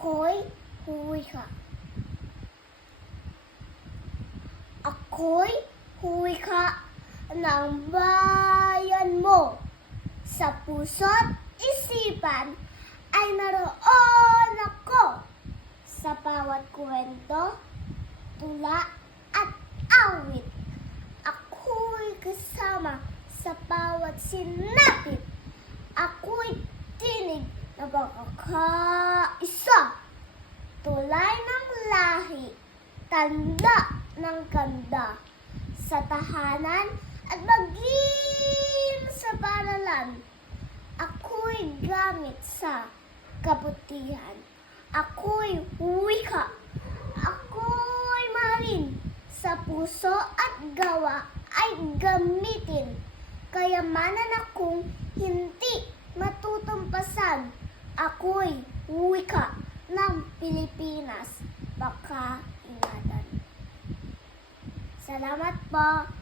Ako'y huwi ka. Ako'y huwi ka ng bayan mo. Sa puso't isipan ay naroon ako. Sa bawat kwento, tula at awit. Ako'y kasama sa bawat sinapit. Ako'y tinig na pagkakaisa. Tulay ng lahi, tanda ng ganda. Sa tahanan at maging sa paralan. Ako'y gamit sa kabutihan. Ako'y wika. Ako'y mahalin. Sa puso at gawa ay gamitin. Kayamanan akong hindi matutumpasan. Ako'y wika ng Pilipinas. Baka ingatan. Salamat po.